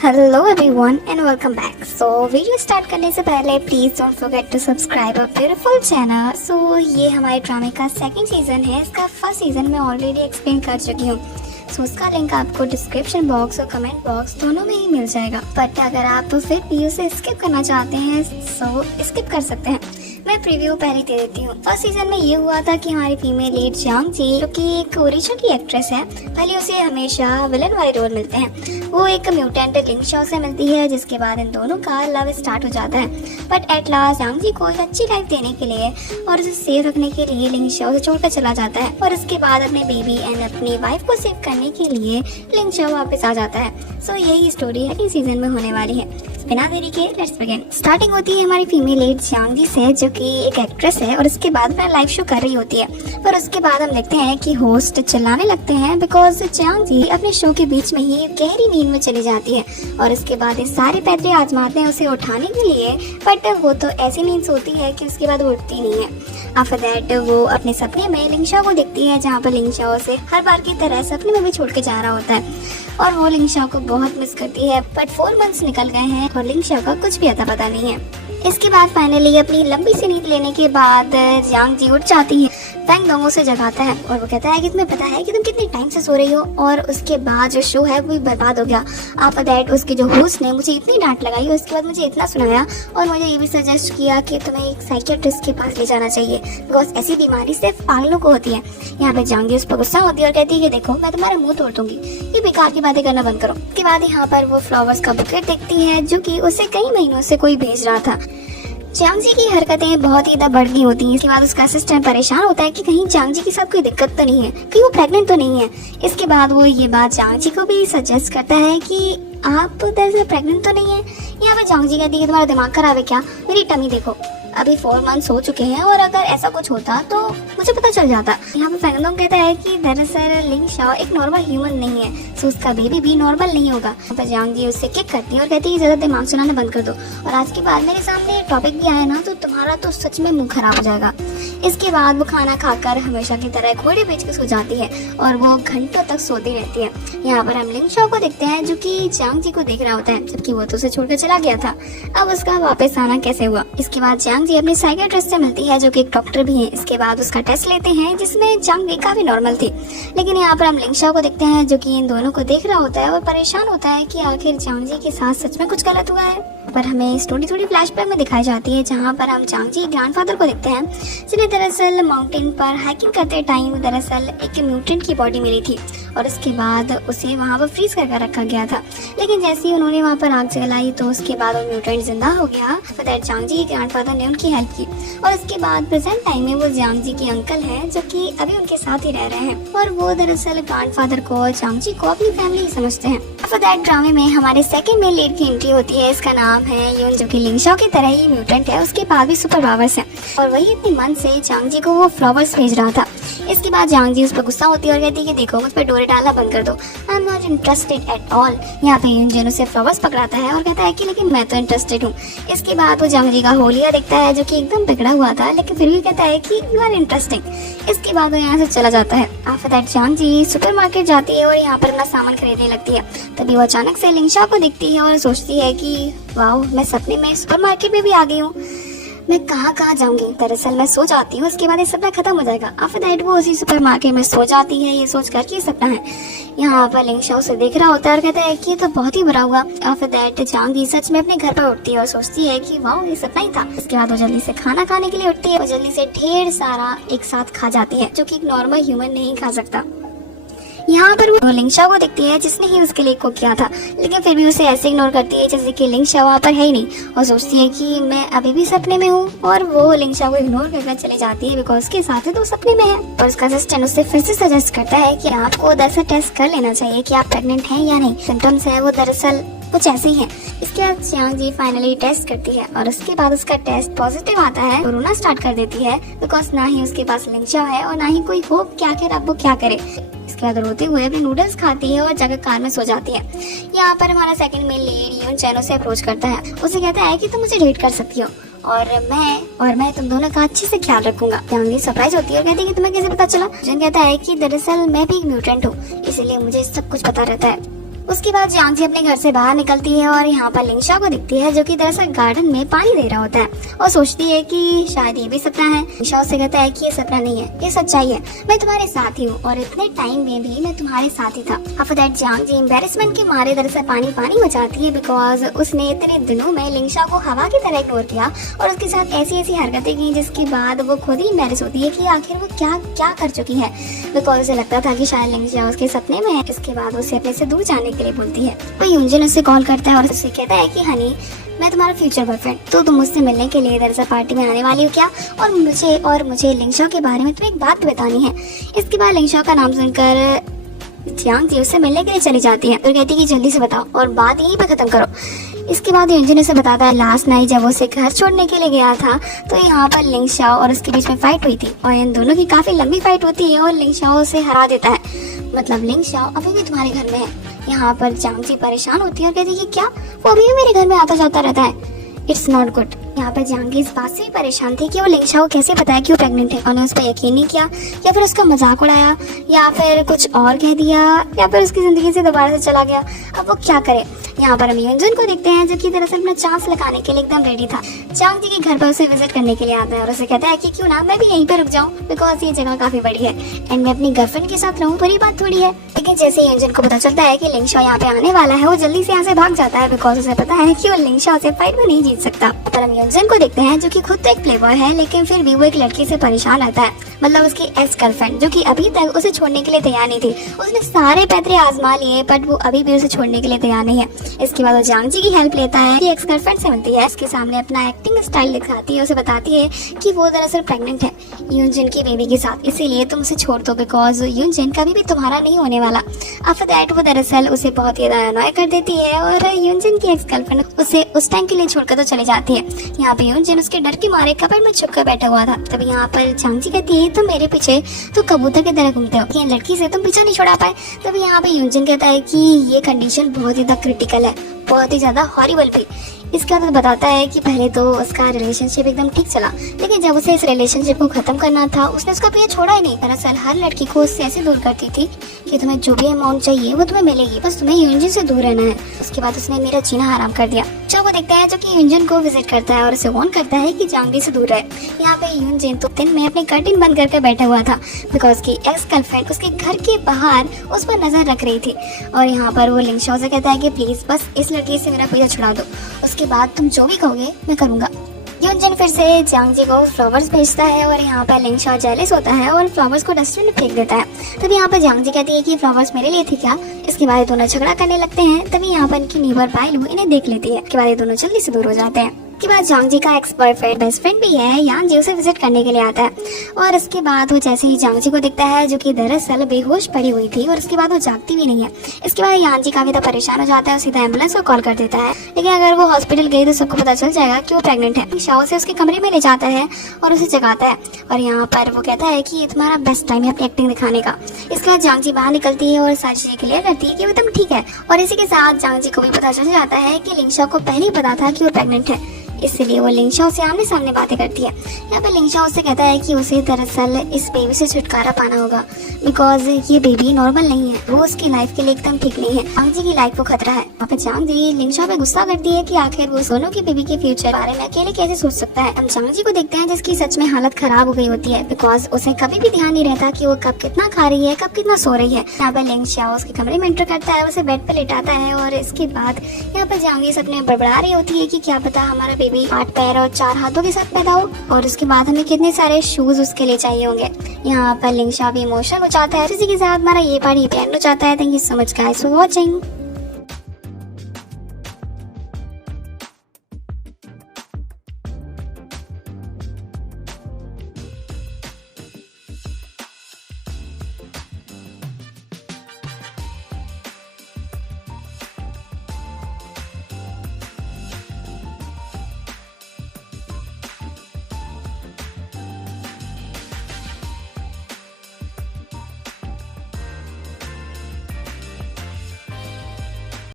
Hello everyone and welcome back. So video start करने से पहले please don't forget to subscribe our beautiful channel. So ये हमारे ड्रामे का सेकंड सीजन है। इसका फर्स्ट सीजन मैं ऑलरेडी एक्सप्लेन कर चुकी हूँ। सो उसका लिंक आपको डिस्क्रिप्शन बॉक्स और कमेंट बॉक्स दोनों में ही मिल जाएगा। बट अगर आप फिर भी उसे स्किप करना चाहते हैं सो स्किप कर सकते हैं। मैं प्रीव्यू पहले दे देती हूँ। फर्स्ट सीजन में ये हुआ था कि हमारी फीमेल लीड जांग जी, जो कि एक ओरिजिन की एक्ट्रेस है, पहले उसे हमेशा विलन वाले रोल मिलते हैं। वो एक म्यूटेंट लिंग शाओ से मिलती है, जिसके बाद इन दोनों का लव स्टार्ट हो जाता है। बट एट लास्ट जांग जी को एक अच्छी लाइफ देने के लिए और उसे सेव रखने के लिए लिंग शाओ से छोड़कर चला जाता है, और उसके बाद अपने बेबी एंड अपनी वाइफ को सेव करने के लिए लिंग शाओ वापस आ जाता है। सो यही स्टोरी है इस सीजन में होने वाली है। बिना देरी के लेट्स बिगिन। स्टार्टिंग होती है हमारी फीमेल लीड जांग जी से, जो कि एक एक्ट्रेस है, और उसके बाद अपना लाइव शो कर रही होती है। पर उसके बाद हम देखते हैं कि होस्ट चिल्लाने लगते हैं बिकॉज जांग जी अपने शो के बीच में ही गहरी नींद में चली जाती है, और उसके बाद ये सारे पैतरे आजमाते हैं उसे उठाने के लिए, बट वो तो ऐसी नींद सोती है कि उसके बाद वो उठती नहीं है। आफ्टर दैट वो अपने सपने में लिंग शाओ को देखती है, जहाँ पर लिंग शाओ से हर बार की तरह सपने में भी छोड़ के जा रहा होता है, और वो लिंग शाओ को बहुत मिस करती है। बट 4 मंथ्स निकल गए हैं और लिंग शाओ का कुछ भी अता पता नहीं है। इसके बाद फाइनली अपनी लंबी सी नींद लेने के बाद जांग जी उठ जाती है। फैंग दोंग उसे जगाता है और वो कहता है कि तुम्हें पता है कि तुम कितने टाइम से सो रही हो, और उसके बाद जो शो है वो भी बर्बाद हो गया। आफ्टर दैट उसके जो होस्ट ने मुझे इतनी डांट लगाई, उसके बाद मुझे इतना सुनाया और मुझे ये भी सजेस्ट किया कि तुम्हें एक साइकियाट्रिस्ट के पास ले जाना चाहिए, बिकॉज ऐसी बीमारी सिर्फ पागलों को होती है। यहाँ पे जांग जी उस पर गुस्सा होती है और कहती है कि देखो मैं तुम्हारा मुंह तोड़ दूंगी, ये बेकार की बातें करना बंद करो। उसके बाद यहाँ पर वो फ्लावर्स का बुकेट देखती है, जो कि उसे कई महीनों से कोई भेज रहा था। जांग जी की हरकतें बहुत ही बढ़ गई होती हैं। इसके बाद उसका असिस्टेंट परेशान होता है कि कहीं जांग जी के साथ कोई दिक्कत तो नहीं है, कहीं वो प्रेग्नेंट तो नहीं है। इसके बाद वो ये बात जांग जी को भी सजेस्ट करता है कि आप दरअसल प्रेग्नेंट तो नहीं है। यहाँ पे जांग जी कहती है तुम्हारा दिमाग खराब है क्या, मेरी टमी देखो, अभी 4 मंथ्स हो चुके हैं, और अगर ऐसा कुछ होता तो मुझे पता चल जाता। यहाँ पे फैंग दोंग कहता है कि दरअसल लिंग शाओ एक नॉर्मल ह्यूमन नहीं है, तो उसका बेबी भी नॉर्मल नहीं होगा। तो जांग जी उससे किक करती है और कहती है ज्यादा दिमाग चलाना बंद कर दो, और आज के बाद मेरे सामने टॉपिक भी आया ना तो तुम्हारा तो सच में मुंह खराब हो जाएगा। इसके बाद वो खाना खाकर हमेशा की तरह घोड़े बेच के सो जाती है, और वो घंटों तक सोती रहती है। यहाँ पर हम लिंग शाओ को देखते हैं, जो कि जांग जी को देख रहा होता है, जबकि वो तो उसे छोड़कर चला गया था। अब उसका वापस आना कैसे हुआ। इसके बाद जांग जी अपनी साइकियाट्रिस्ट से मिलती है, जो कि एक डॉक्टर भी है। इसके बाद उसका टेस्ट लेते हैं, जिसमें जांग जी काफी नॉर्मल थी। लेकिन यहाँ पर हम लिंग शाओ को देखते हैं, जो कि इन दोनों को देख रहा होता है और परेशान होता है कि आखिर जांग जी के साथ सच में कुछ गलत हुआ है। पर हमें स्टोरी थोड़ी फ्लैशबैक में दिखाई जाती है, जहाँ पर हम जांग जी ग्रैंडफादर को देखते हैं, जिन्हें दरअसल माउंटेन पर हाइकिंग करते टाइम दरअसल एक म्यूटेंट की बॉडी मिली थी, और उसके बाद उसे वहाँ पर फ्रीज करके रखा गया था। लेकिन जैसे ही उन्होंने वहाँ पर आग जलाई तो उसके बाद वो म्यूटेंट जिंदा हो गया। फिर दैट जांग जी के ग्रैंडफादर ने उनकी हेल्प की, और उसके बाद प्रेजेंट टाइम में वो जांग जी के अंकल हैं, जो कि अभी उनके साथ ही रह रहे हैं, और वो दरअसल ग्रैंडफादर को जांग जी को अपनी फैमिली समझते हैं। आफ्टर दैट ड्रामे में हमारे सेकंड मेन लीड की एंट्री होती है। इसका नाम है यून, जो कि लिंग शाओ की तरह ही म्यूटेंट है, उसके पास भी सुपर पावर्स हैं, और वही इतनी मन से जांग जी को वो फ्लावर्स भेज रहा था। इसके बाद जांग जी उस पर गुस्सा होती है और कहती है कि देखो मुझ पर डोरे डालना बंद कर दो, I am not interested at all. यहाँ पे यून उसे फ्लावर्स पकड़ाता है और कहता है कि लेकिन मैं तो इंटरेस्टेड हूँ। इसके बाद वो जांग जी का होलिया देखता है, जो कि एकदम बिगड़ा हुआ था, लेकिन फिर भी कहता है कि यू आर इंटरेस्टिंग। इसके बाद वो यहाँ से चला जाता है। After that Jang Ji supermarket जाती है और यहाँ पर अपना सामान खरीदने लगती है। तभी वो अचानक से लिंग शाओ को देखती है और सोचती है कि वाओ, मैं सपने में सुपरमार्केट में भी आ गई हूँ, मैं कहाँ कहाँ जाऊंगी। दरअसल मैं सो जाती हूँ, उसके बाद ये सपना खत्म हो जाएगा। आफ्टर दैट वो उसी सुपरमार्केट में सो जाती है, ये सोच कर कि सपना है। यहाँ पर लिंग शाओ से देख रहा होता है और कहता है कि ये तो बहुत ही बुरा हुआ। आफ्टर दैट जांग जी सच में अपने घर पर उठती है और सोचती है कि वाह, ये सपना ही था। इसके बाद वो जल्दी से खाना खाने के लिए उठती है और जल्दी से ढेर सारा एक साथ खा जाती है, जो कि एक नॉर्मल ह्यूमन नहीं खा सकता। यहाँ पर वो लिंग शाओ को देखती है, जिसने ही उसके लिए कुक किया था, लेकिन फिर भी उसे ऐसे इग्नोर करती है जैसे कि लिंग शाओ वहाँ पर है ही नहीं, और सोचती है कि मैं अभी भी सपने में हूँ, और वो लिंग शाओ को इग्नोर करके चली जाती है बिकॉज उसके साथ है तो सपने में है। और उसका असिस्टेंट उससे फिर से सजेस्ट करता है कि आपको दरअसल टेस्ट कर लेना चाहिए कि आप प्रेग्नेंट हैं या नहीं। सिम्टम्स है वो दरअसल कुछ ऐसे ही है। इसके बाद जांग जी फाइनली टेस्ट करती है, और उसके बाद उसका टेस्ट पॉजिटिव आता है, और रोना स्टार्ट कर देती है बिकॉज ना ही उसके पास लिंग शाओ है और ना ही कोई होप कि आखिर अब वो क्या करे। इसके बाद रोते हुए भी नूडल्स खाती है और जाकर कार में सो जाती है। यहाँ पर हमारा सेकंड मेन लीड यून चैनो से अप्रोच करता है, उसे कहता है कि तुम मुझे डेट कर सकती हो, और मैं तुम दोनों का अच्छे से ख्याल रखूंगा। जांग जी सरप्राइज होती है और कहती है कि तुम्हें कैसे पता चला। जन कहता है कि दरअसल मैं भी एक म्यूटेंट हूँ, इसीलिए मुझे सब कुछ पता रहता है। उसके बाद जियांग जी अपने घर से बाहर निकलती है और यहाँ पर लिंगशा को दिखती है, जो कि दरअसल गार्डन में पानी दे रहा होता है, और सोचती है कि शायद ये भी सपना है। लिंगशा उससे कहता है कि ये सपना नहीं है, ये सच्चाई है, मैं तुम्हारे साथ ही हूँ और इतने टाइम में भी मैं तुम्हारे साथ ही था। After that Jiang Ji embarrassment के मारे दरअसल पानी पानी मचाती है, बिकॉज उसने इतने दिनों में लिंगशा को हवा की तरह इग्नोर किया और उसके साथ ऐसी ऐसी हरकतें की, जिसके बाद वो खुद ही एम्बैरेस होती है कि आखिर वो क्या क्या कर चुकी है। बिकॉज उसे लगता था कि शायद लिंगशा उसके सपने में है। इसके बाद उसे अपने से दूर जाने के लिए बोलती है। तो यूनजिन उससे कॉल करता है और उससे कहता है कि हनी, मैं तुम्हारा फ्यूचर बॉयफ्रेंड, तो तुम मुझसे मिलने के लिए दरअसल पार्टी में आने वाली हो क्या, और मुझे लिंगशा के बारे में तुम्हें एक बात बतानी है। इसके बाद लिंगशा का नाम सुनकर जियांग जी उससे मिलने के लिए चली जाती है और कहती है कि जल्दी से बताओ और बात यहीं पे खत्म करो। इसके बाद यूनजिन उसे बताता है लास्ट नाइट जब वो उसे घर छोड़ने के लिए गया था, तो यहाँ पर लिंगशा और उसके बीच में फाइट हुई थी और इन दोनों की काफी लंबी फाइट होती है और लिंगशा उसे हरा देता है। मतलब लिंगशा अभी भी तुम्हारे घर में है। यहाँ पर जियांग जी परेशान होती है और कहती है कि क्या, वो अभी भी मेरे घर में आता जाता रहता है, इट्स नॉट गुड। यहाँ पर जियांग इस बात से भी परेशान थे कि वो लिंगशा को कैसे बताया कि वो प्रेग्नेंट है। उन्होंने उस पर यकीन नहीं किया, या फिर उसका मजाक उड़ाया, या फिर कुछ और कह दिया, या फिर उसकी जिंदगी से दोबारा से चला गया। अब वो क्या करे। यहाँ पर हम यूनजिन को देखते हैं, जो कि दरअसल अपना चांस लगाने के लिए एकदम रेडी था। जियांग जी के घर पर उसे विजिट करने के लिए आता है और उसे कहता है कि क्यों ना मैं भी यहीं पर रुक जाऊँ, बिकॉज ये जगह काफी बड़ी है एंड मैं अपनी गर्लफ्रेंड के साथ रहूँ, बड़ी बात थोड़ी है। लेकिन जैसे यूनजिन को पता चलता है कि लिंगशा यहाँ पे आने वाला है, वो जल्दी से यहाँ से भाग जाता है, बिकॉज उसे पता है कि वो लिंगशा से फाइट में नहीं जीत सकता। पर हम यूनजिन को देखते हैं, जो कि खुद तो एक प्लेबॉय है, लेकिन फिर भी वो एक लड़की से परेशान रहता है, मतलब उसकी एक्स गर्लफ्रेंड, जो कि अभी तक उसे छोड़ने के लिए तैयार नहीं थी। उसने सारे पैतरे आजमा लिए, बट वो अभी भी उसे छोड़ने के लिए तैयार नहीं है। इसके बाद वो जियांग जी की हेल्प लेता है, कि एक्स गर्लफ्रेंड से मिलती है, इसके सामने अपना एक्टिंग स्टाइल दिखाती है, उसे बताती है कि वो दरअसल प्रेग्नेंट है यूनजिन की बेबी के साथ, इसीलिए तुम उसे छोड़ दो, बिकॉज यूनजिन कभी भी तुम्हारा नहीं होने वाला। आफ्टर दैट वो दरअसल उसे बहुत ही ज्यादा अनॉय कर देती है और यूनजिन की एक्स गर्लफ्रेंड उसे उस टाइम के लिए छोड़कर तो चली जाती है। यहाँ पे यूनजिन उसके डर के मारे कपड़ में छुप कर बैठा हुआ था। तब यहाँ पर जियांग जी कहती है, तुम मेरे पीछे तो कबूतर की तरह घूमते हो, ये लड़की से तुम पीछा नहीं छुड़ा पाए। तब यहाँ पे यूनजिन कहता है कि ये कंडीशन बहुत ही ज्यादा क्रिटिकल है, बहुत ही ज्यादा हॉरिबल भी। इसके बाद बताता है कि पहले तो उसका रिलेशनशिप एकदम ठीक चला, लेकिन जब उसे इस रिलेशनशिप को खत्म करना था, उसने उसका पीछा छोड़ा ही नहीं। दरअसल हर लड़की को उससे ऐसे दूर करती थी कि तुम्हें जो भी अमाउंट चाहिए वो तुम्हें मिलेगी, बस तुम्हें यूनजिन से दूर रहना है। उसके बाद उसने मेरा जीना हराम कर दिया। जब वो देखता है, जो कि यूनजिन को विजिट करता है और उसे वार्न करता है कि जियांग से दूर रहे। यहाँ पे यूनजिन तो दिन में अपने कर्टेन बंद करके बैठा हुआ था, बिकॉज की एक्स गर्लफ्रेंड उसके घर के बाहर उस पर नजर रख रही थी। और यहाँ पर वो लिंगशा से कहता है कि प्लीज बस इस लड़की से मेरा पीछा छुड़ा दो, उसके बाद तुम जो भी कहोगे मैं करूंगा। यूनजिन फिर से जियांग जी को फ्लावर्स भेजता है और यहाँ पर लिंगशा जेलस होता है और फ्लावर्स को डस्टबिन में फेंक देता है। तभी यहाँ पर जियांग जी कहती है कि फ्लावर्स मेरे लिए थे क्या। इसके बाद दोनों झगड़ा करने लगते हैं। तभी यहाँ पर इनकी नीबर बाइलू इन्हें देख लेती है। इसके बाद ये दोनों जल्दी से दूर हो जाते हैं। के बाद जियांग जी का एक्स बॉयफ्रेंड बेस्ट फ्रेंड भी है, यांग जी उसे विजिट करने के लिए आता है। और इसके बाद वो जैसे ही जियांग जी को दिखता है, जो कि दरअसल बेहोश पड़ी हुई थी, और उसके बाद वो जागती भी नहीं है। इसके बाद यांग जी काफी परेशान हो जाता है, सीधा एम्बुलेंस को कॉल कर देता है। लेकिन अगर वो हॉस्पिटल गई तो सबको पता चल जाएगा कि वो प्रेग्नेंट है। शाओ से उसके कमरे में ले जाता है और उसे जगाता है और यहाँ पर वो कहता है कि ये तुम्हारा बेस्ट टाइम है अपनी एक्टिंग दिखाने का। इसके बाद जियांग जी बाहर निकलती है और सारी चीजें क्लियर करती है कि वो एकदम ठीक है। और इसी के साथ जियांग जी को भी पता चल जाता है कि लिंगशा को पहले ही पता था कि वो प्रेग्नेंट है, इसलिए वो लिंगशा से आमने सामने बातें करती है। यहाँ पे लिंगशा उससे कहता है कि उसे दरअसल इस बेबी से छुटकारा पाना होगा, बिकॉज ये बेबी नॉर्मल नहीं है, वो उसकी लाइफ के लिए एकदम ठीक नहीं है। जियांग जी की लाइफ को खतरा है। वहाँ पे जियांग जी लिंगशा पे गुस्सा करती है कि आखिर वो सोनू की बेबी के फ्यूचर बारे में अकेले कैसे सोच सकता है। हम जियांग जी को देखते हैं, जिसकी सच में हालत खराब हो गई होती है, बिकॉज उसे कभी भी ध्यान नहीं रहता कि वो कब कितना खा रही है, कब कितना सो रही है। यहाँ पे लिंगशा उसके कमरे में एंटर करता है, उसे बेड पे लेटाता है और इसके बाद यहाँ पे जियांग जी सपने बड़बड़ा रही होती है कि क्या पता हमारा बेबी 8 पैर और 4 हाथों के साथ पैदा हो, और उसके बाद हमें कितने सारे शूज उसके लिए चाहिए होंगे। यहाँ पर लिंगशा भी इमोशनल हो जाता है। इसी के साथ हमारा ये पार्ट एंड हो जाता है। Thank you so much guys for watching.